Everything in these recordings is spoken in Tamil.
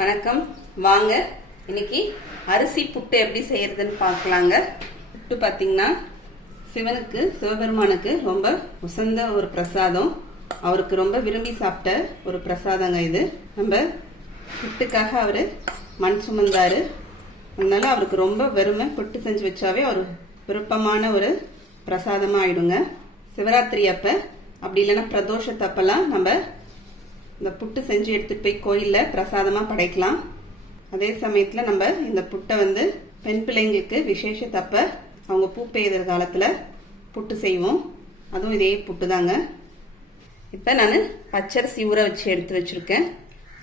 வணக்கம். வாங்க இன்னைக்கு அரிசி புட்டு எப்படி செய்யறதுன்னு பார்க்கலாங்க. புட்டு பார்த்தீங்கன்னா சிவபெருமானுக்கு ரொம்ப உசந்த ஒரு பிரசாதம். அவருக்கு ரொம்ப விரும்பி சாப்பிட்ட ஒரு பிரசாதங்க இது. நம்ம புட்டுக்காக அவர் மண் சுமந்தாரு. அதனால அவருக்கு ரொம்ப வெறுமை புட்டு செஞ்சு வச்சாவே ஒரு விருப்பமான ஒரு பிரசாதமாக ஆயிடுங்க. சிவராத்திரி அப்போ அப்படி இல்லைன்னா பிரதோஷத்தப்பெல்லாம் நம்ம இந்த புட்டு செஞ்சு எடுத்துகிட்டு போய் கோயிலில் பிரசாதமாக படைக்கலாம். அதே சமயத்தில் நம்ம இந்த புட்டை பெண் பிள்ளைங்களுக்கு விசேஷத்தப்ப அவங்க பூ பெய்கிற காலத்தில் புட்டு செய்வோம். அதுவும் இதே புட்டு தாங்க. இப்போ நான் பச்சரிசி ஊற வச்சு எடுத்து வச்சுருக்கேன்.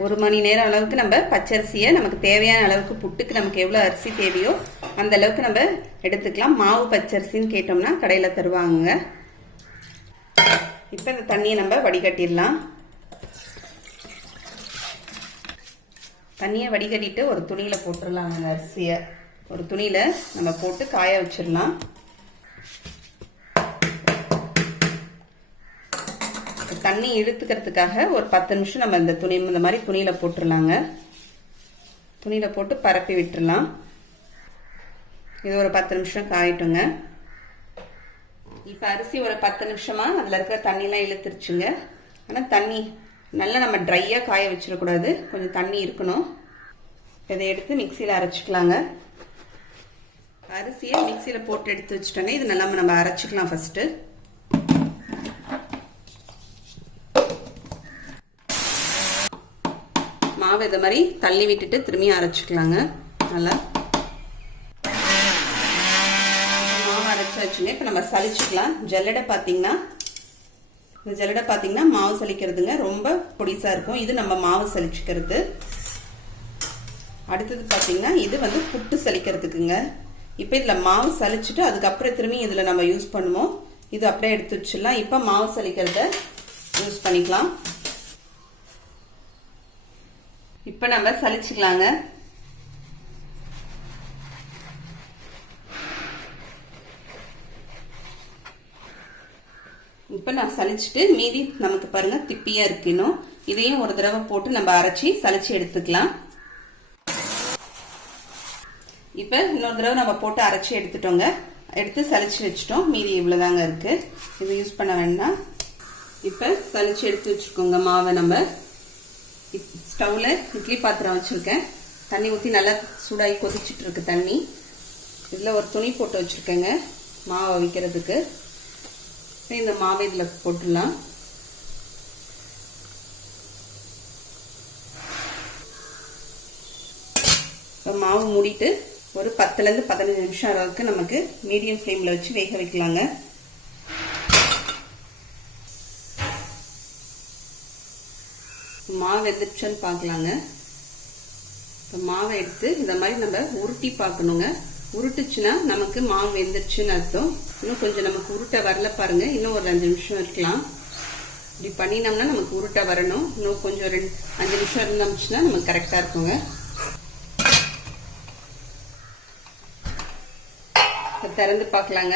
1 மணி நேரம் அளவுக்கு நம்ம பச்சரிசியை நமக்கு தேவையான அளவுக்கு புட்டுக்கு நமக்கு எவ்வளோ அரிசி தேவையோ அந்த அளவுக்கு நம்ம எடுத்துக்கலாம். மாவு பச்சரிசின்னு கேட்டோம்னா கடையில் தருவாங்க. இப்போ இந்த தண்ணியை நம்ம வடிகட்டிடலாம். தண்ணியை வடிகட்டிட்டு ஒரு துணியில் போட்டுடலாம். அந்த அரிசியை ஒரு துணியில் நம்ம போட்டு காய வச்சிடலாம். தண்ணி இழுத்துக்கிறதுக்காக ஒரு 10 நிமிஷம் நம்ம இந்த மாதிரி துணியில் போட்டுடலாங்க. துணியில் போட்டு பரப்பி விட்டுடலாம். இது ஒரு 10 நிமிஷம் காயட்டுங்க. இப்போ அரிசி ஒரு 10 நிமிஷமா அதில் இருக்கிற தண்ணிலாம் இழுத்துருச்சுங்க. ஆனால் தண்ணி நல்லா நம்ம ட்ரையாக காய வச்சிடக்கூடாது, கொஞ்சம் தண்ணி இருக்கணும். இதை எடுத்து மிக்சியில் அரைச்சிக்கலாங்க. அரிசியை மிக்சியில் போட்டு எடுத்து வச்சுட்டோன்னே இது நல்லா நம்ம அரைச்சிக்கலாம். ஃபஸ்ட்டு மாவு இதை மாதிரி தள்ளி விட்டுட்டு திரும்பி அரைச்சிக்கலாங்க. நல்லா மாவு அரைச்சாச்சுங்க. இப்போ நம்ம சலிச்சுக்கலாம். ஜல்லடை பார்த்தீங்கன்னா இந்த ஜல்லடை பார்த்தீங்கன்னா மாவு சலிக்கிறதுங்க ரொம்ப பொடிசா இருக்கும். இது நம்ம மாவு சலிச்சுக்கிறது. அடுத்தது பார்த்தீங்கன்னா இது புட்டு சலிக்கிறதுக்குங்க. இப்போ இதில் மாவு சலிச்சுட்டு அதுக்கப்புறம் திரும்பி இதில் நம்ம யூஸ் பண்ணுவோம். இது அப்படியே எடுத்து வச்சிடலாம். இப்போ மாவு சலிக்கிறத யூஸ் பண்ணிக்கலாம். இப்போ நம்ம சலிச்சுக்கலாங்க. இப்போ நான் சலிச்சுட்டு மீதி நமக்கு பாருங்க திப்பியா இருக்கணும். இதையும் ஒரு தடவை போட்டு நம்ம அரைச்சி சலிச்சு எடுத்துக்கலாம். இப்போ இன்னொரு தடவை நம்ம போட்டு அரைச்சி எடுத்துட்டோங்க. எடுத்து சலிச்சு வச்சுட்டோம். மீதி இவ்வளவுதாங்க இருக்கு. இது யூஸ் பண்ண வேண்டாம். இப்போ சலிச்சு எடுத்து வச்சுக்கோங்க. மாவை நம்ம ஸ்டவ்ல இட்லி பாத்திரம் வச்சிருக்கேன். தண்ணி ஊற்றி நல்லா சூடாகி கொதிச்சுட்டு இருக்கு தண்ணி. இதில் ஒரு துணி போட்டு வச்சிருக்கேங்க மாவை வைக்கிறதுக்கு. இந்த மாவை இதில் போட்டுடலாம். மாவு மூடிட்டு ஒரு 10லேருந்து 15 நிமிஷம் அளவுக்கு நமக்கு மீடியம் ஃப்ளேமில் வச்சு வேக வைக்கலாங்க. மாவு வெந்துருச்சுன்னு பார்க்கலாங்க. மாவை எடுத்து இந்த மாதிரி நம்ம உருட்டி பார்க்கணுங்க. உருட்டுச்சுன்னா நமக்கு மாவு வெந்துருச்சுன்னு அர்த்தம். இன்னும் கொஞ்சம் நமக்கு உருட்டை வரல பாருங்க. இன்னும் ஒரு 5 நிமிஷம் இருக்கலாம். இப்படி பண்ணினோம்னா நமக்கு உருட்டை வரணும். இன்னும் கொஞ்சம் 5 நிமிஷம் இருந்துச்சுன்னா நமக்கு கரெக்டா இருக்குங்க. திறந்து பார்க்கலாங்க.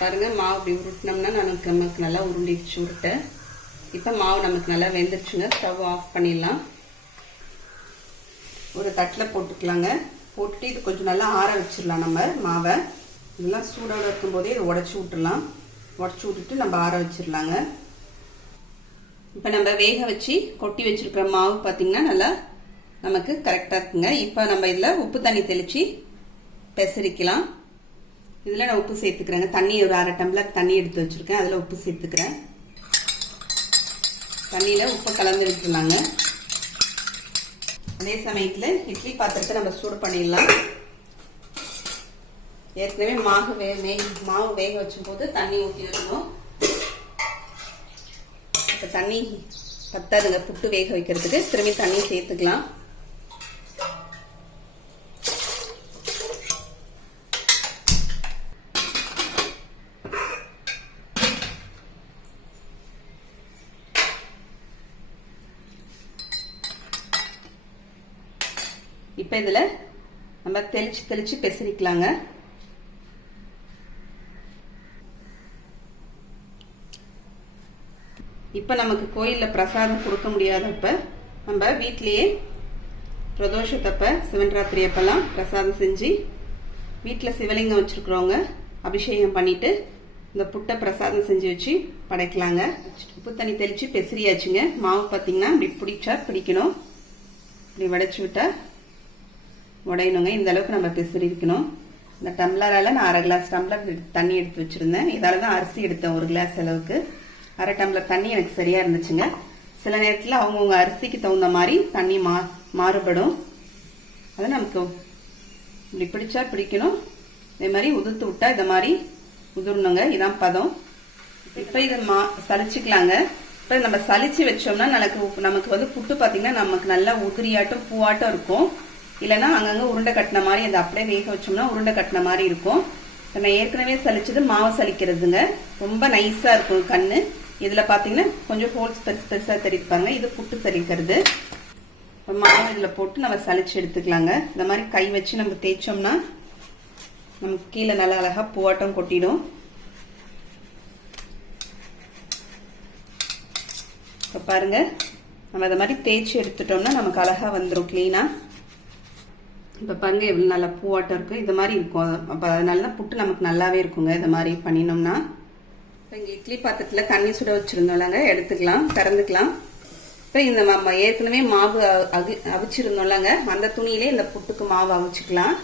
பாருங்க மாவு இப்படி உருட்டினோம்னா நமக்கு நல்லா உருண்டிடுச்சு உருட்டை. இப்போ மாவு நமக்கு நல்லா வெந்துருச்சுங்க. ஸ்டவ் ஆஃப் பண்ணிடலாம். ஒரு தட்டில் போட்டுக்கலாங்க. போட்டுட்டு இது கொஞ்சம் நல்லா ஆற வச்சிடலாம். நம்ம மாவை இதெல்லாம் சூடோட இருக்கும்போதே இதை உடச்சி விட்டுடலாம். உடச்சி விட்டுட்டு நம்ம ஆற வச்சிடலாங்க. இப்போ நம்ம வேக வச்சு கொட்டி வச்சிருக்கிற மாவு பார்த்தீங்கன்னா நல்லா நமக்கு கரெக்டாக இருக்குங்க. இப்போ நம்ம இதில் உப்பு தண்ணி தெளித்து பெசரிக்கலாம். இதில் நான் உப்பு சேர்த்துக்கிறேங்க. தண்ணி ஒரு 1/2 டம்ளர் தண்ணி எடுத்து வச்சுருக்கேன். அதில் உப்பு சேர்த்துக்கிறேன். தண்ணியில் உப்பு கலந்து விட்டுலாங்க. அதே சமயத்தில் இட்லி பாத்திரத்தை நம்ம சூடு பண்ணிடலாம். ஏற்கனவே மாவு வேக வச்சும் போது தண்ணி ஊற்றி வைக்கணும். இப்போ தண்ணி பத்தாதுங்க புட்டு வேக வைக்கிறதுக்கு. திரும்பி தண்ணி சேர்த்துக்கலாம். இப்போ இதில் நம்ம தெளிச்சு பெசரிக்கலாங்க. இப்போ நமக்கு கோயிலில் பிரசாதம் கொடுக்க முடியாதப்ப நம்ம வீட்டிலேயே பிரதோஷத்தப்ப சிவன்ராத்திரி அப்பெல்லாம் பிரசாதம் செஞ்சு வீட்டில் சிவலிங்கம் வச்சுருக்குறவங்க அபிஷேகம் பண்ணிவிட்டு இந்த புட்டை பிரசாதம் செஞ்சு வச்சு படைக்கலாங்க. உப்பு தண்ணி தெளித்து பெசரியாச்சுங்க. மாவு பார்த்தீங்கன்னா இப்படி பிடிச்சா பிடிக்கணும், இப்படி வடைச்சி விட்டால் உடையணுங்க. இந்த அளவுக்கு நம்ம பெசரி இருக்கணும். இந்த டம்ளரால் நான் 1/2 கிளாஸ் டம்ளர் தண்ணி எடுத்து வச்சுருந்தேன். இதால் தான் அரிசி எடுத்தேன் 1 கிளாஸ் அளவுக்கு. 1/2 டம்ளர் தண்ணி எனக்கு சரியாக இருந்துச்சுங்க. சில நேரத்தில் அவங்கவுங்க அரிசிக்கு தகுந்த மாதிரி தண்ணி மாறுபடும். அதை நமக்கு இப்படி பிடிச்சா பிடிக்கணும். இதே மாதிரி உதுத்து விட்டா இதை மாதிரி உதிரணுங்க. இதான் பதம். இப்போ இதை சலிச்சுக்கலாங்க. இப்போ நம்ம சலிச்சு வச்சோம்னா நமக்கு வந்து புட்டு பார்த்தீங்கன்னா நமக்கு நல்லா உதிரியாட்டம் பூவாட்டம் இருக்கும். இல்லைன்னா அங்கங்கே உருண்டை கட்டின மாதிரி அதை அப்படியே வேக வச்சோம்னா உருண்டை கட்டின மாதிரி இருக்கும். இப்போ நான் ஏற்கனவே சலிச்சது மாவு சலிக்கிறதுங்க. ரொம்ப நைஸாக இருக்கும் கண்ணு. இதில் பார்த்தீங்கன்னா கொஞ்சம் ஹோல்ஸ் பெருசாக தெரிவிப்பாங்க. இது புட்டு சலிக்கிறது. மாவு இதில் போட்டு நம்ம சலிச்சு எடுத்துக்கலாங்க. இந்த மாதிரி கை வச்சு நம்ம தேய்ச்சோம்னா நமக்கு கீழே நல்லா அழகாக பூவாட்டம் கொட்டிடும். இப்போ பாருங்க, நம்ம இதை மாதிரி தேய்ச்சி எடுத்துட்டோம்னா நமக்கு அழகாக வந்துடும் க்ளீனாக. இப்போ பாருங்க எவ்வளோ நல்லா பூவாட்டம் இருக்குது. இது மாதிரி இருக்கும். அப்போ அதனால புட்டு நமக்கு நல்லாவே இருக்குங்க இது மாதிரி பண்ணினோம்னா. இப்போ இங்கே இட்லி பாத்திரத்தில் தண்ணி சுட வச்சுருந்தோம்லங்க, எடுத்துக்கலாம், திறந்துக்கலாம். இப்போ இந்த நம்ம ஏற்கனவே மாவு அவிச்சிருந்தோம்லங்க, அந்த துணியிலே இந்த புட்டுக்கு மாவு அவிச்சிக்கலாம்.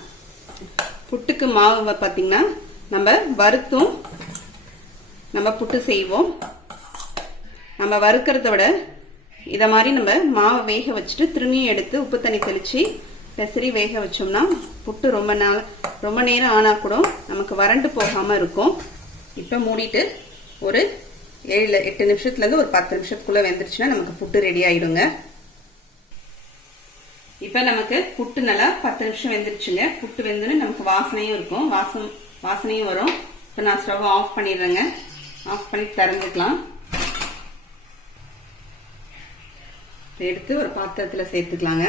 புட்டுக்கு மாவு பார்த்தீங்கன்னா நம்ம வறுத்தும் நம்ம புட்டு செய்வோம். நம்ம வறுக்கிறத விட இதை மாதிரி நம்ம மாவை வேக வச்சுட்டு திரும்பியும் எடுத்து உப்பு தண்ணி தெளித்து பெசரி வேக வச்சோம்னா புட்டு ரொம்ப நேரம் ஆனால் கூட நமக்கு வறண்டு போகாமல் இருக்கும். இப்போ மூடிட்டு ஒரு 7-8 நிமிஷத்துலேருந்து ஒரு 10 நிமிஷத்துக்குள்ளே வெந்துருச்சுன்னா நமக்கு புட்டு ரெடி ஆகிடுங்க. இப்போ நமக்கு புட்டு நல்லா 10 நிமிஷம் வெந்துருச்சுங்க. புட்டு வெந்துன்னு நமக்கு வாசனையும் இருக்கும், வாசனையும் வரும். இப்போ நான் ஸ்டவ் ஆஃப் பண்ணிடுறேங்க. ஆஃப் பண்ணி திறந்துக்கலாம். எடுத்து ஒரு பாத்திரத்தில் சேர்த்துக்கலாங்க.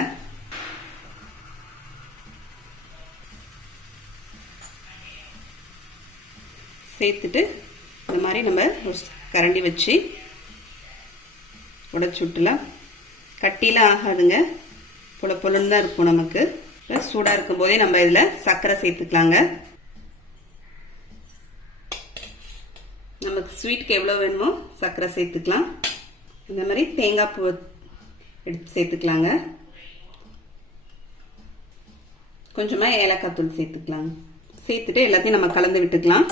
சேர்த்துட்டு இந்த மாதிரி நம்ம ஒரு கரண்டி வச்சு உடைச்சு விட்டுலாம். கட்டிலாம் ஆகாதுங்க, பொழுன்னு தான் இருக்கும். நமக்கு சூடாக இருக்கும் போதே நம்ம இதில் சர்க்கரை சேர்த்துக்கலாங்க. நமக்கு ஸ்வீட்டுக்கு எவ்வளோ வேணுமோ சர்க்கரை சேர்த்துக்கலாம். இந்த மாதிரி தேங்காய் பூ எடுத்து சேர்த்துக்கலாங்க. கொஞ்சமாக ஏலக்காய் தூள் சேர்த்துக்கலாங்க. சேர்த்துட்டு எல்லாத்தையும் நம்ம கலந்து விட்டுக்கலாம்.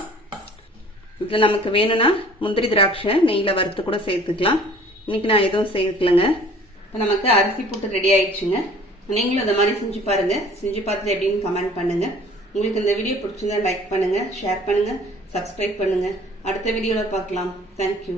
இதில் நமக்கு வேணும்னா முந்திரி திராட்சை நெய்யில் வறுத்து கூட சேர்த்துக்கலாம். இன்னைக்கு நான் எதுவும் சேர்த்துக்கலங்க. இப்போ நமக்கு அரிசி புட்டு ரெடி ஆயிடுச்சுங்க. நீங்களும் இந்த மாதிரி செஞ்சு பாருங்க. செஞ்சு பார்த்துட்டு எப்படின்னு கமெண்ட் பண்ணுங்க. உங்களுக்கு இந்த வீடியோ பிடிச்சிருந்தா லைக் பண்ணுங்க, ஷேர் பண்ணுங்க, சப்ஸ்கிரைப் பண்ணுங்க. அடுத்த வீடியோவில் பார்க்கலாம். தேங்க்யூ.